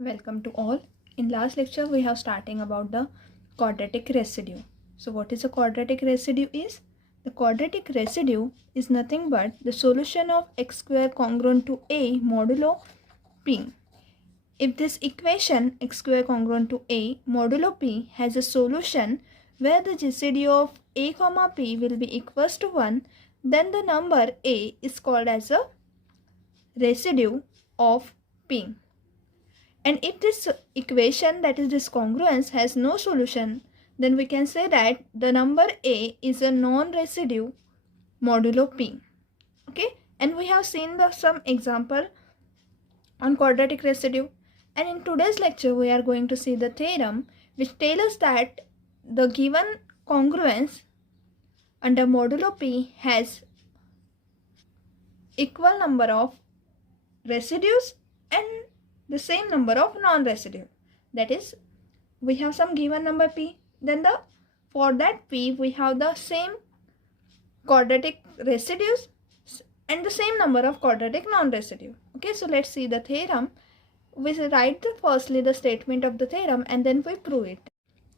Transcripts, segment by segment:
Welcome to all. In last lecture we have starting about the quadratic residue. So what is a quadratic residue is? The quadratic residue is nothing but the solution of x square congruent to a modulo p. If this equation x square congruent to a modulo p has a solution where the GCD of a comma p will be equals to 1, then the number a is called as a residue of p. And if this equation, that is this congruence, has no solution, then we can say that the number a is a non-residue modulo p. Okay, and we have seen some example on quadratic residue. And in today's lecture, we are going to see the theorem which tells us that the given congruence under modulo p has equal number of residues and the same number of non-residue. That is, we have some given number p, then for that p we have the same quadratic residues and the same number of quadratic non-residue. Okay, so let's see the theorem. We write firstly the statement of the theorem and then we prove it.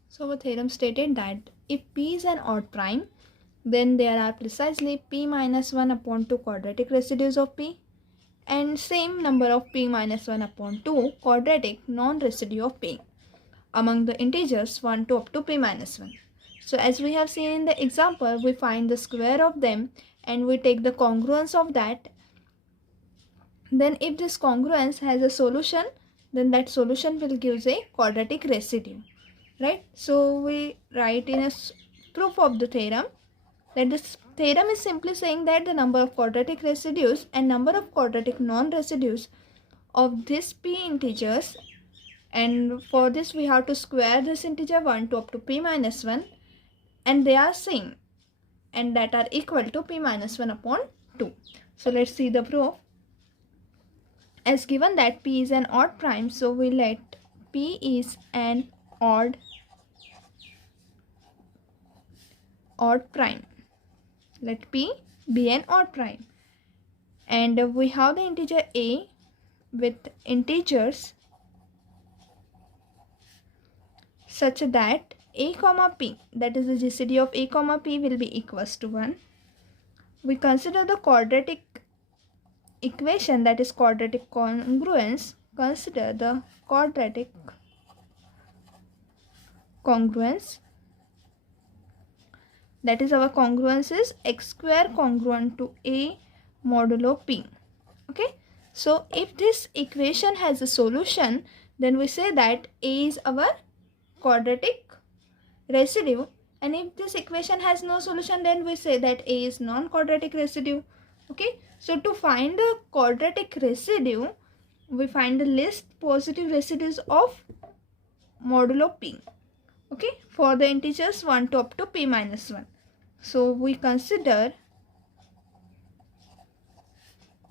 So our theorem stated that if p is an odd prime, then there are precisely p minus 1 upon 2 quadratic residues of p and same number of p minus 1 upon 2 quadratic non-residue of p among the integers 1 to up to p minus 1. So as we have seen in the example, we find the square of them and we take the congruence of that. Then if this congruence has a solution, then that solution will give a quadratic residue, right? So we write in a proof of the theorem that this theorem is simply saying that the number of quadratic residues and number of quadratic non-residues of these p integers, and for this we have to square this integer 1 to up to p minus 1, and they are same and that are equal to p minus 1 upon 2. So let's see the proof. As given that p is an odd prime, so we let p is an odd prime. Let p be an odd prime, and we have the integer a with integers such that a comma p, that is the GCD of a comma p, will be equals to 1. We consider the quadratic equation, that is quadratic congruence. Consider the quadratic congruence, that is our congruence is x square congruent to a modulo p. Okay, so if this equation has a solution, then we say that a is our quadratic residue, and if this equation has no solution, then we say that a is non-quadratic residue. Okay, so to find the quadratic residue, we find the least positive residues of modulo p, okay, for the integers 1 to up to p minus 1. So we consider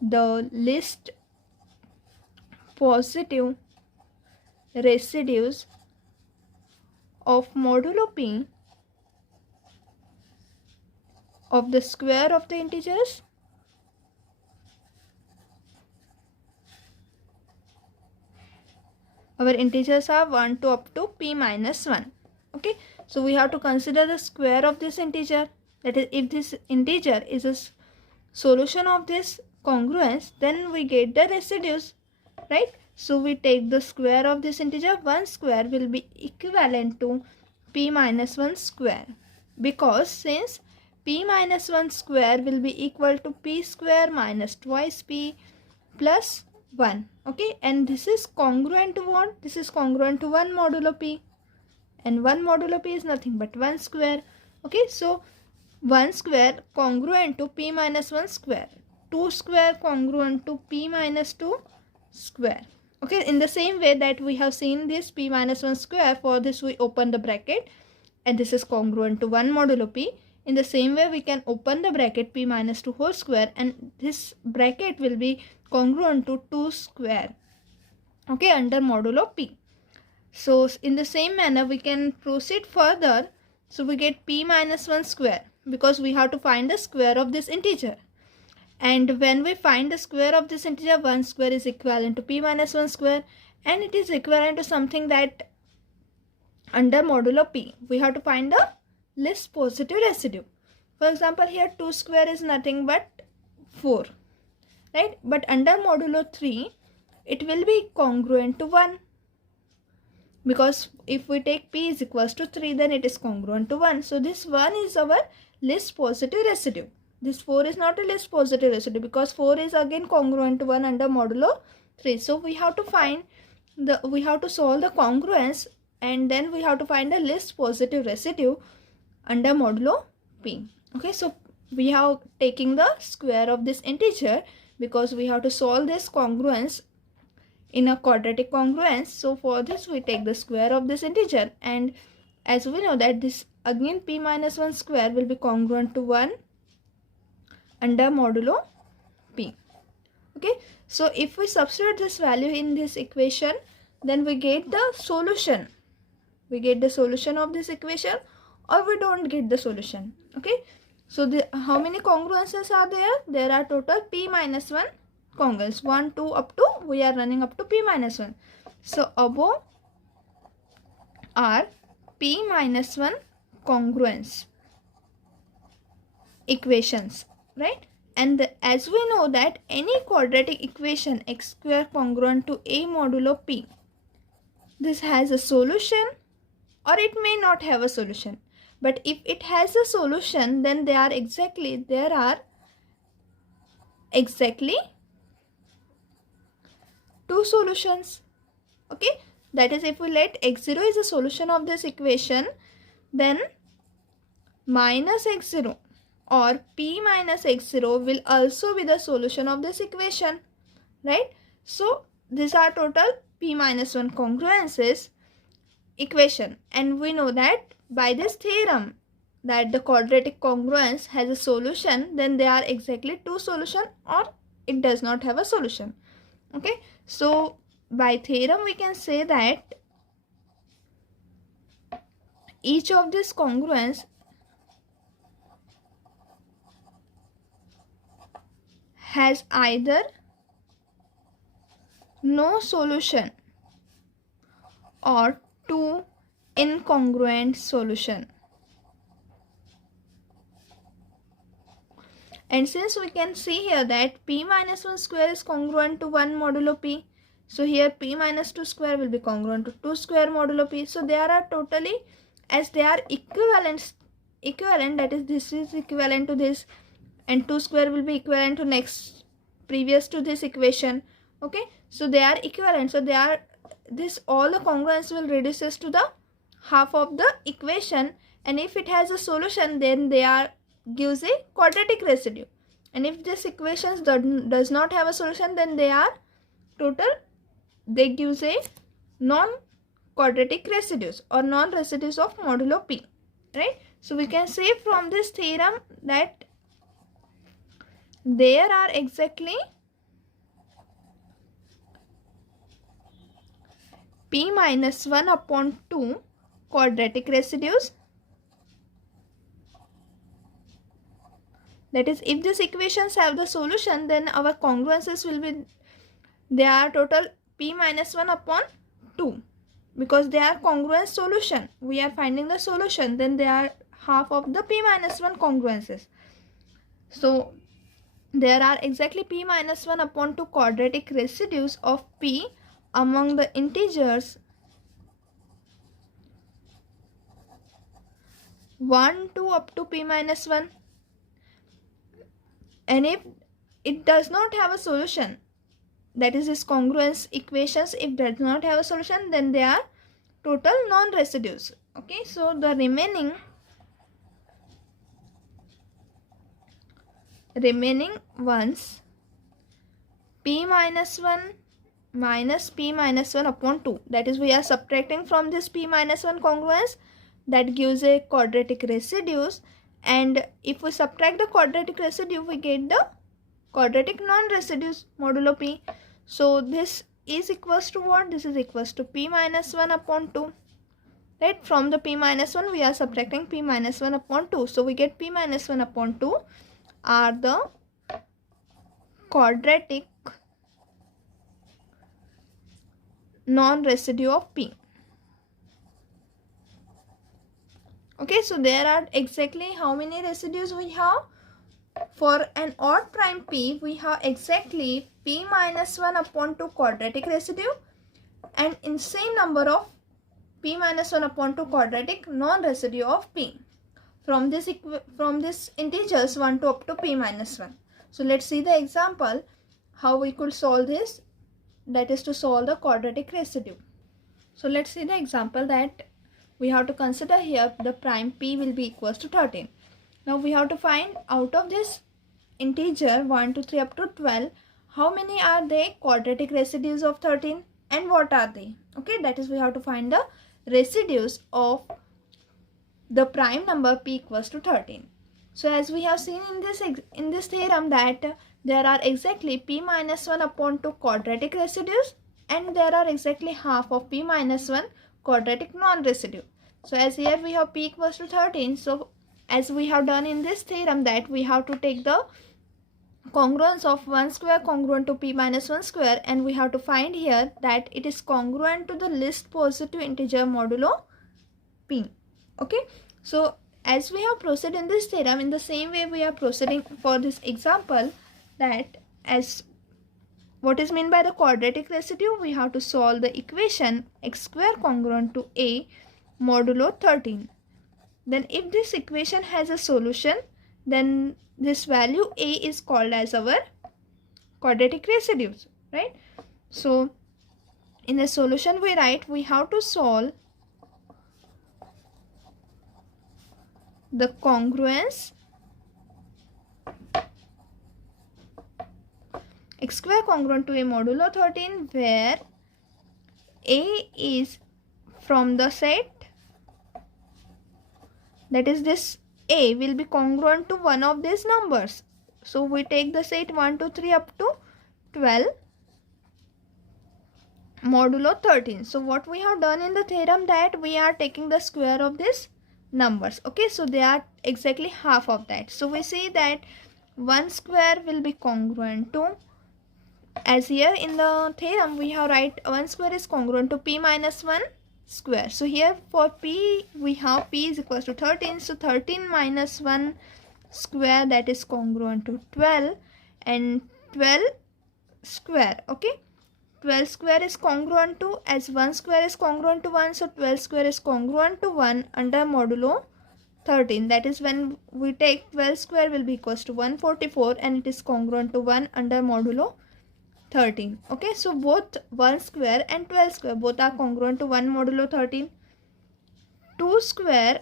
the least positive residues of modulo p of the square of the integers our integers are 1 to up to p minus 1. Okay, so we have to consider the square of this integer, that is if this integer is a solution of this congruence, then we get the residues, right? So we take the square of this integer. 1 square will be equivalent to p minus 1 square, because since p minus 1 square will be equal to p square minus twice p plus 1. Okay, and this is congruent to what? This is congruent to 1 modulo p, and 1 modulo p is nothing but 1 square. Okay, so 1 square congruent to p minus 1 square, 2 square congruent to p minus 2 square. Okay, in the same way that we have seen this p minus 1 square, for this we open the bracket and this is congruent to 1 modulo p. In the same way we can open the bracket p minus 2 whole square and this bracket will be congruent to 2 square, okay, under modulo p. So in the same manner we can proceed further. So we get p minus 1 square, because we have to find the square of this integer, And when we find the square of this integer, 1 square is equivalent to p minus 1 square, and it is equivalent to something that under modulo p, we have to find the least positive residue. For example, here 2 square is nothing but 4, right? But under modulo 3, it will be congruent to 1. Because if we take p is equals to 3, then it is congruent to 1. So this 1 is our least positive residue. This 4 is not a least positive residue because 4 is again congruent to 1 under modulo 3. So we have to solve the congruence, and then we have to find the least positive residue under modulo p. Okay, so we have taking the square of this integer because we have to solve this congruence in a quadratic congruence. So for this we take the square of this integer, and as we know that this again p minus 1 square will be congruent to 1 under modulo p. Okay, so if we substitute this value in this equation, then we get the solution. We get the solution of this equation, or we don't get the solution. Okay, so how many congruences are there? There are total p minus 1 congruence, 1, 2 up to, we are running up to p minus 1. So above are p minus 1 congruence equations, right? And as we know that any quadratic equation x square congruent to a modulo p, this has a solution or it may not have a solution. But if it has a solution, then there are exactly two solutions. Okay, that is, if we let x0 is a solution of this equation, then minus x0 or p minus x0 will also be the solution of this equation, right? So these are total p minus 1 congruences equation, and we know that by this theorem that the quadratic congruence has a solution, then there are exactly two solutions or it does not have a solution. Okay, so by theorem we can say that each of this congruence has either no solution or two incongruent solution. And since we can see here that p minus 1 square is congruent to 1 modulo p, so here p minus 2 square will be congruent to 2 square modulo p. So there are totally, as they are equivalent, that is, this is equivalent to this and 2 square will be equivalent to next previous to this equation. Okay, so they are equivalent, so they are this, all the congruence will reduces to the half of the equation, and if it has a solution, then they are gives a quadratic residue, and if this equation does not have a solution, then they are total, they gives a non-quadratic residues or non-residues of modulo p, right? So we can say from this theorem that there are exactly p minus 1 upon 2 quadratic residues. That is, if these equations have the solution, then our congruences will be, they are total p minus 1 upon 2. Because they are congruent solution, we are finding the solution, then they are half of the p minus 1 congruences. So there are exactly p minus 1 upon 2 quadratic residues of p among the integers 1, 2 up to p minus 1. And if it does not have a solution, that is, this congruence equations, if does not have a solution, then they are total non-residues. Okay, so the remaining ones, p minus 1 minus p minus 1 upon 2, that is, we are subtracting from this p minus 1 congruence, that gives a quadratic residues, and if we subtract the quadratic residue, we get the quadratic non-residues modulo p. So this is equals to what? This is equals to p minus 1 upon 2, right? From the p minus 1 we are subtracting p minus 1 upon 2, so we get p minus 1 upon 2 are the quadratic non-residue of P. Okay, so there are exactly how many residues we have? For an odd prime P, we have exactly P minus 1 upon 2 quadratic residue, and in same number of P minus 1 upon 2 quadratic non-residue of P. From this integers 1 to up to P minus 1. So let's see the example how we could solve this, that is to solve the quadratic residue. So let's see the example that we have to consider here. The prime P will be equals to 13. Now we have to find out of this integer 1 to 3 up to 12, how many are they quadratic residues of 13 and what are they? Okay, that is we have to find the residues of the prime number P equals to 13. So as we have seen in this theorem that there are exactly P minus 1 upon 2 quadratic residues and there are exactly half of P minus 1 quadratic non-residue. So as here we have P equals to 13, so as we have done in this theorem that we have to take the congruence of 1 square congruent to P minus 1 square, and we have to find here that it is congruent to the least positive integer modulo P. Okay, so as we have proceeded in this theorem, in the same way we are proceeding for this example, that as what is meant by the quadratic residue, we have to solve the equation x square congruent to A modulo 13. Then if this equation has a solution, then this value A is called as our quadratic residues, right? So in the solution we write, we have to solve the congruence x square congruent to A modulo 13 where A is from the set, that is this A will be congruent to one of these numbers. So we take the set 1 to 3 up to 12 modulo 13. So what we have done in the theorem that we are taking the square of these numbers. Okay, so they are exactly half of that. So we see that 1 square will be congruent to, as here in the theorem we have write 1 square is congruent to P minus 1 square. So here for P we have P is equals to 13. So 13 minus 1 square, that is congruent to 12, and 12 square. Okay, 12 square is congruent to, as 1 square is congruent to 1, so 12 square is congruent to 1 under modulo 13. That is when we take 12 square will be equals to 144 and it is congruent to 1 under modulo 13. Okay, so both 1 square and 12 square both are congruent to 1 modulo 13. 2 square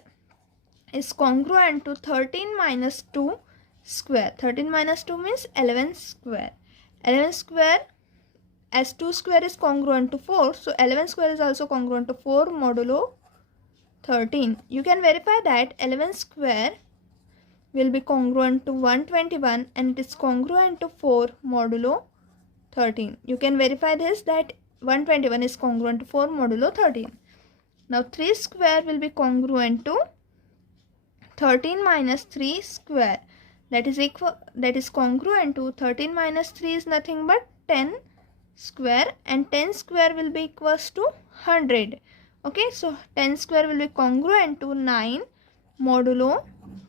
is congruent to 13 minus 2 square. 13 minus 2 means 11 square. 11 square, as 2 square is congruent to 4, so 11 square is also congruent to 4 modulo 13. You can verify that 11 square will be congruent to 121 and it is congruent to 4 modulo 13. You can verify this that 121 is congruent to 4 modulo 13. Now 3 square will be congruent to 13 minus 3 square. That is congruent to 13 minus 3 is nothing but 10 square, and 10 square will be equals to 100. Okay, so 10 square will be congruent to 9 modulo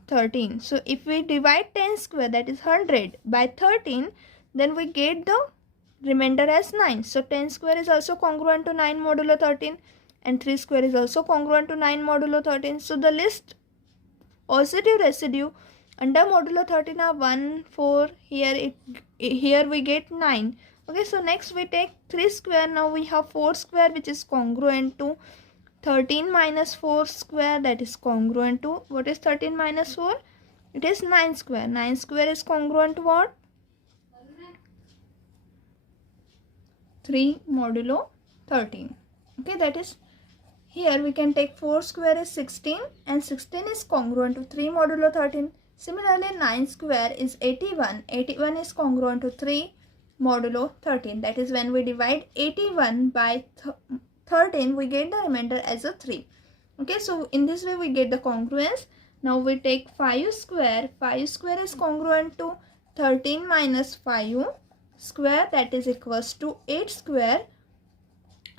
13. So if we divide 10 square, that is 100, by 13, then we get the remainder as 9. So 10 square is also congruent to 9 modulo 13 and 3 square is also congruent to 9 modulo 13. So the least positive residue under modulo 13 are 1, 4, here we get 9. Okay, so next we take 3 square. Now we have 4 square which is congruent to 13 minus 4 square, that is congruent to, what is 13 minus 4? It is 9 square. 9 square is congruent to what? 3 modulo 13. Okay, that is, here we can take 4 square is 16 and 16 is congruent to 3 modulo 13. Similarly 9 square is 81. 81 is congruent to 3 modulo 13. That is when we divide 81 by 13, we get the remainder as a 3. Okay, so in this way we get the congruence. Now we take 5 square. 5 square is congruent to 13 minus 5 square, that is equals to 8 square,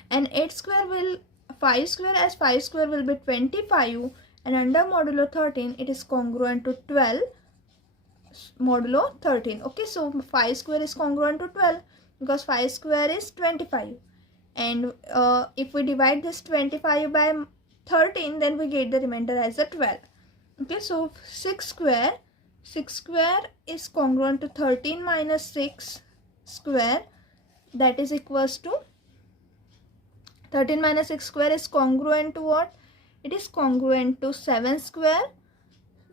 and 8 square will 5 square, as 5 square will be 25, and under modulo 13 it is congruent to 12 modulo 13. Okay, so 5 square is congruent to 12 because 5 square is 25, and if we divide this 25 by 13, then we get the remainder as a 12. Okay, so 6 square is congruent to 13 minus 6 square, that is equals to 13 minus 6 square is congruent to what? It is congruent to 7 square,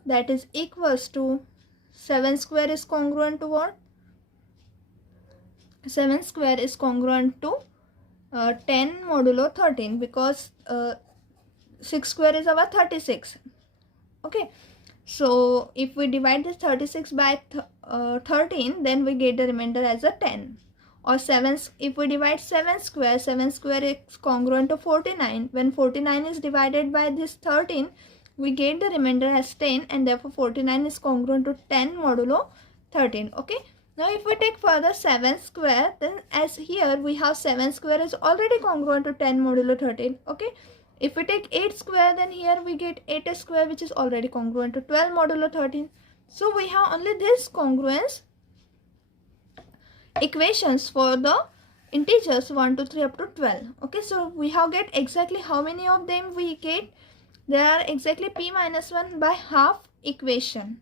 that is equals to 7 square is congruent to what? 7 square is congruent to 10 modulo 13, because 6 square is our 36. Okay, so if we divide this 36 by 13, then we get the remainder as a 10. Or 7, if we divide 7 square is congruent to 49. When 49 is divided by this 13, we get the remainder as 10, and therefore 49 is congruent to 10 modulo 13. Okay, now if we take further 7 square, then as here we have 7 square is already congruent to 10 modulo 13. Okay, if we take 8 square, then here we get 8 square, which is already congruent to 12 modulo 13. So we have only this congruence equations for the integers 1 to 3 up to 12. Okay, so we have get exactly how many of them we get. There are exactly p minus 1 by half equation,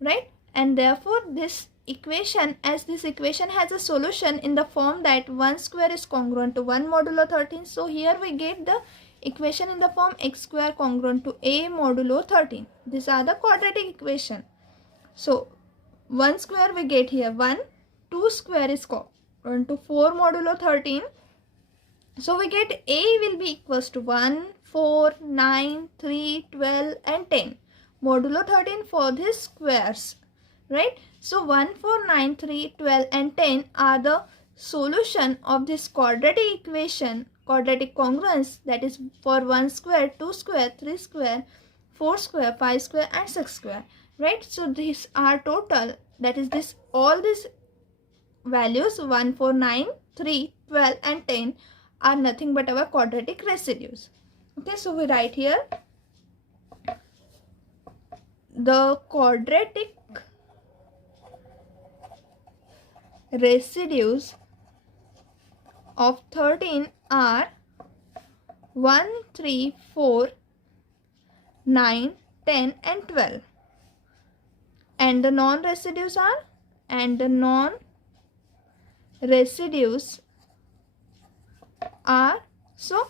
right? And therefore this equation, as this equation has a solution in the form that 1 square is congruent to 1 modulo 13, so here we get the equation in the form x square congruent to a modulo 13. These are the quadratic equation. So 1 square we get here 1, 2 square is congruent to 4 modulo 13. So we get a will be equals to 1, 4, 9, 3, 12 and 10 modulo 13 for these squares, right? So 1, 4, 9, 3, 12 and 10 are the solution of this quadratic equation, quadratic congruence, that is for 1 square, 2 square, 3 square, 4 square, 5 square and 6 square, right? So these are total, that is this all these values 1, 4, 9, 3, 12 and 10 are nothing but our quadratic residues. Okay, so we write here the quadratic residues of 13 are 1, 3, 4, 9, 10 and 12, and the non-residues are, so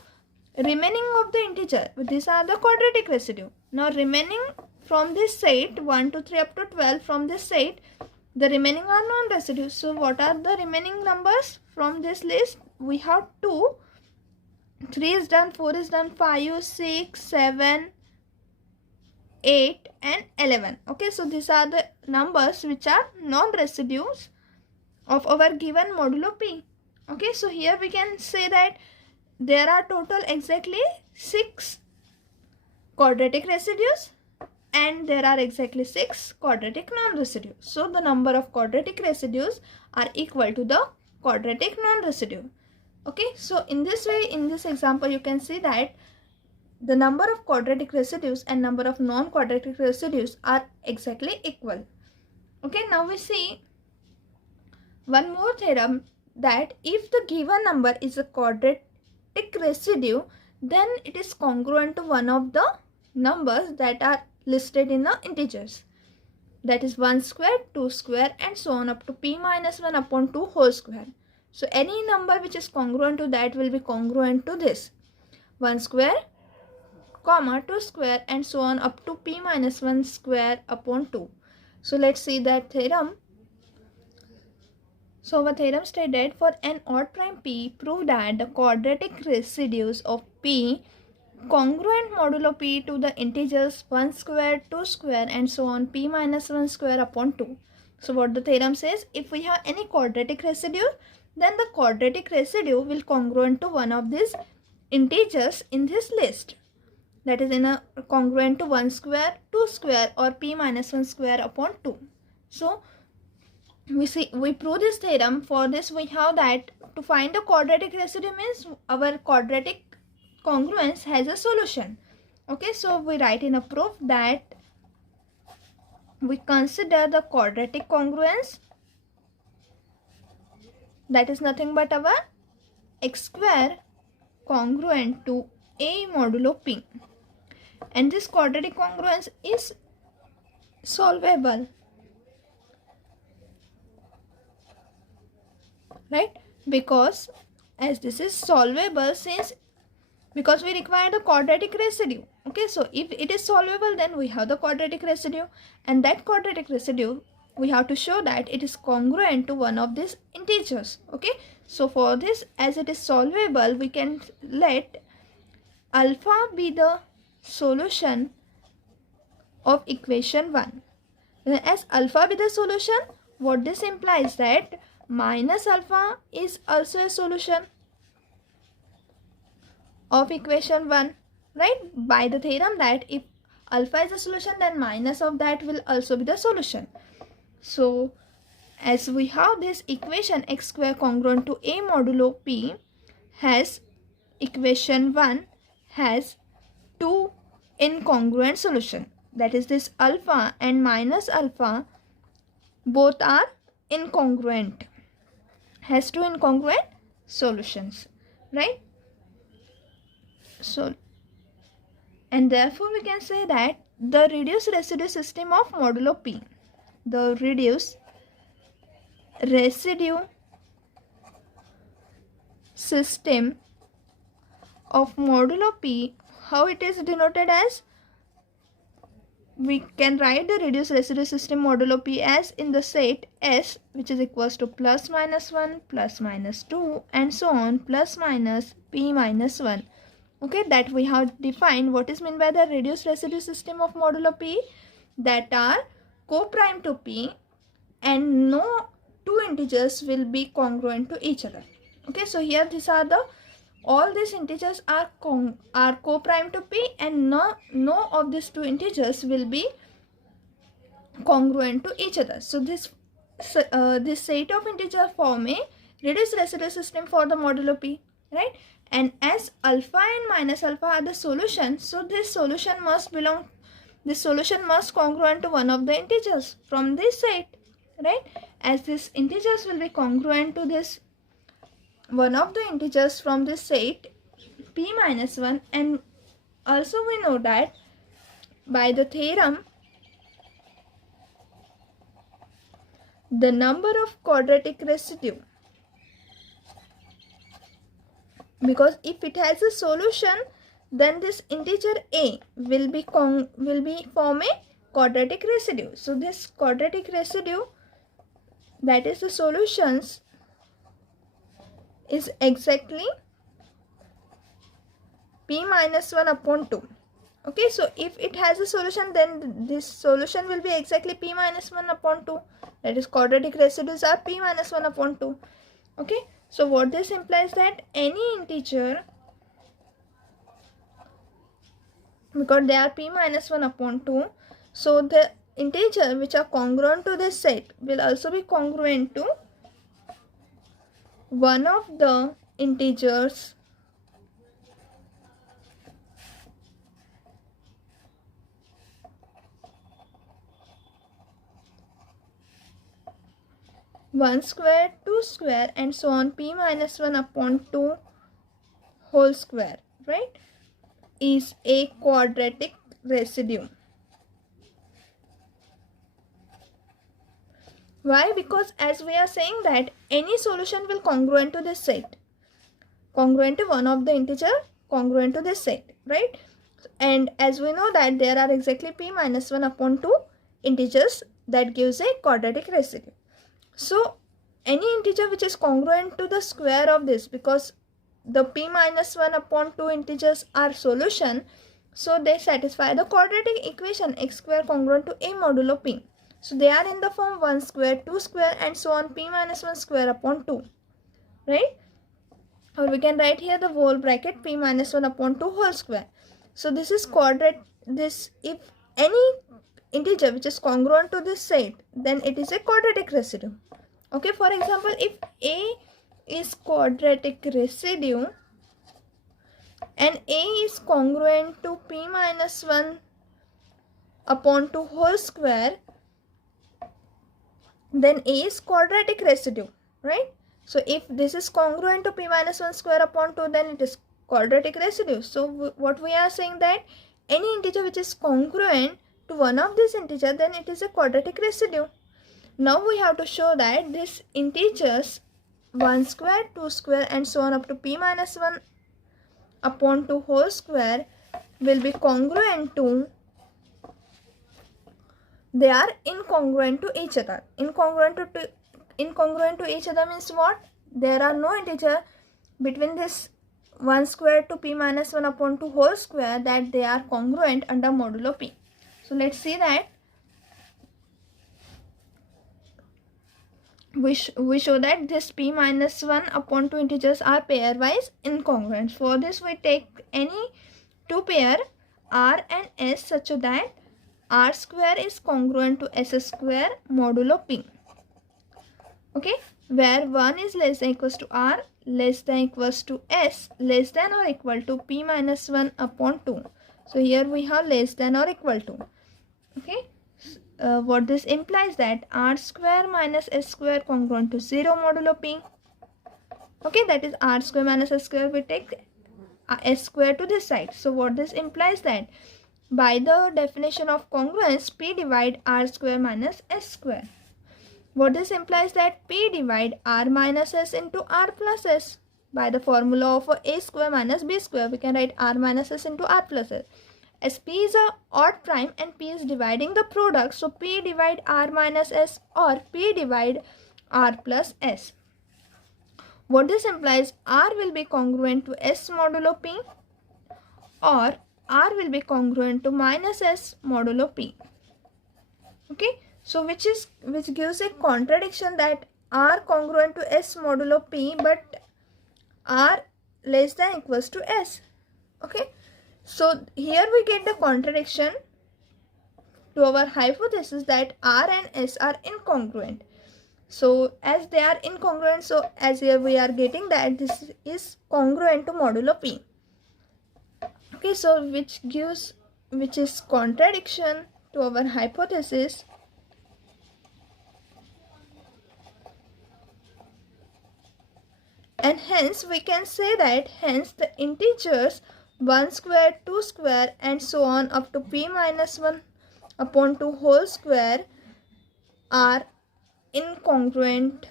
remaining of the integer, these are the quadratic residue. Now remaining from this set 1 to 3 up to 12, from this set the remaining are non-residues. So what are the remaining numbers from this list? We have 2, 3 is done, 4 is done, 5, 6, 7, 8 and 11. Okay, so these are the numbers which are non-residues of our given modulo p. Okay, so here we can say that there are total exactly 6 quadratic residues and there are exactly 6 quadratic non-residues. So the number of quadratic residues are equal to the quadratic non-residue. Okay, so in this way, in this example, you can see that the number of quadratic residues and number of non-quadratic residues are exactly equal. Okay, now we see one more theorem, that if the given number is a quadratic residue, then it is congruent to one of the numbers that are listed in the integers, that is 1 square, 2 square and so on up to p minus 1 upon 2 whole square. So any number which is congruent to that will be congruent to this 1 square, comma 2 square and so on up to p minus 1 square upon 2. So let's see that theorem. So our theorem stated, for n odd prime p, prove that the quadratic residues of p congruent modulo p to the integers 1 square, 2 square and so on p minus 1 square upon 2. So what the theorem says, if we have any quadratic residue, then the quadratic residue will congruent to one of these integers in this list, that is in a congruent to 1 square, 2 square or p minus 1 square upon 2. So we prove this theorem. For this we have that to find the quadratic residue means our quadratic congruence has a solution. Okay, so we write in a proof that we consider the quadratic congruence, that is nothing but our x square congruent to a modulo p, and this quadratic congruence is solvable, right? Because as this is solvable, since because we require the quadratic residue. Okay, so if it is solvable, then we have the quadratic residue, and that quadratic residue we have to show that it is congruent to one of these integers. Okay, so for this, as it is solvable, we can let alpha be the solution of equation 1. As alpha be the solution, what this implies that minus alpha is also a solution of equation 1, right? By the theorem that if alpha is a solution, then minus of that will also be the solution. So as we have this equation x square congruent to a modulo p, has equation 1 has two incongruent solution, that is this alpha and minus alpha both are incongruent, has two incongruent solutions, right? So, and therefore we can say that the reduced residue system of modulo p, the reduced residue system of modulo p, how it is denoted as, we can write the reduced residue system modulo p as in the set S, which is equals to plus minus 1 plus minus 2 and so on, plus minus p minus 1. Okay, that we have defined what is meant by the reduced residue system of modulo p, that are co-prime to p and no two integers will be congruent to each other. Okay, so here these are the all these integers are co-prime to p and no of these two integers will be congruent to each other. So this set of integers form a reduced residue system for the modulo p, right? And as alpha and minus alpha are the solution, so this solution must congruent to one of the integers from this set, right? As these integers will be congruent to this one of the integers from this set p minus 1, and also we know that by the theorem the number of quadratic residue, because if it has a solution, then this integer a will be form a quadratic residue. So this quadratic residue, that is the solutions, is exactly p minus 1 upon 2. Okay, so if it has a solution, then this solution will be exactly p minus 1 upon 2, that is quadratic residues are p minus 1 upon 2. Okay, so what this implies that any integer, because they are p minus 1 upon 2, so the integer which are congruent to this set will also be congruent to one of the integers one square, 2 square and so on, p minus 1 upon 2 whole square, right, is a quadratic residue. Why? Because as we are saying that any solution will congruent to this set, congruent to one of the integer congruent to this set, right? And as we know that there are exactly p minus 1 upon 2 integers, that gives a quadratic residue. So any integer which is congruent to the square of this, because the p minus 1 upon 2 integers are solution, so they satisfy the quadratic equation x square congruent to a modulo p. So they are in the form 1 square, 2 square and so on, p minus 1 square upon 2, right? Or we can write here the whole bracket p minus 1 upon 2 whole square. So this is quadratic. This, if any integer which is congruent to this set, then it is a quadratic residue. Okay, for example, if a is quadratic residue and a is congruent to p minus 1 upon 2 whole square, then a is quadratic residue, right? So if this is congruent to p minus 1 square upon 2, then it is quadratic residue. So what we are saying, that any integer which is congruent to one of these integer, then it is a quadratic residue. Now we have to show that these integers 1 square, 2 square and so on up to p minus 1 upon 2 whole square will be congruent to, they are incongruent to each other. Incongruent to each other means what? There are no integer between this 1 square to p minus 1 upon 2 whole square that they are congruent under modulo p. So let's see that. We show that this p minus 1 upon 2 integers are pairwise incongruent. For this we take any two pair r and s such that r square is congruent to s square modulo p. Okay, where 1 is less than equals to r, less than equals to s, less than or equal to p minus 1 upon 2. So here we have less than or equal to. Okay, what this implies, that r square minus s square congruent to 0 modulo p. Okay, that is r square minus s square, we take s square to this side. So what this implies, that by the definition of congruence, p divide r square minus s square. What this implies, that p divide r minus s into r plus s. By the formula of a square minus b square, we can write r minus s into r plus s. As p is a odd prime and p is dividing the product, so p divide r minus s or p divide r plus s. What this implies, r will be congruent to s modulo p or r will be congruent to minus s modulo p. Okay, so which gives a contradiction, that r congruent to s modulo p but r less than equals to s. Okay, so here we get the contradiction to our hypothesis that r and s are incongruent. So as they are incongruent, so as here we are getting that this is congruent to modulo p. Okay, so which is contradiction to our hypothesis. And hence we can say that hence the integers 1 square, 2 square and so on up to p minus 1 upon 2 whole square are incongruent,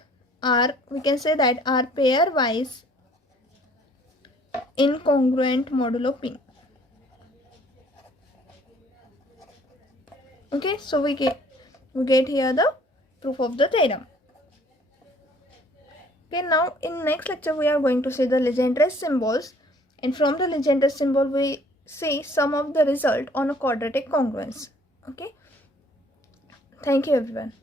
we can say that are pairwise incongruent modulo p. Okay, so we get here the proof of the theorem. Okay, now in next lecture we are going to see the Legendre symbols, and from the Legendre symbol we see some of the result on a quadratic congruence. Okay, thank you everyone.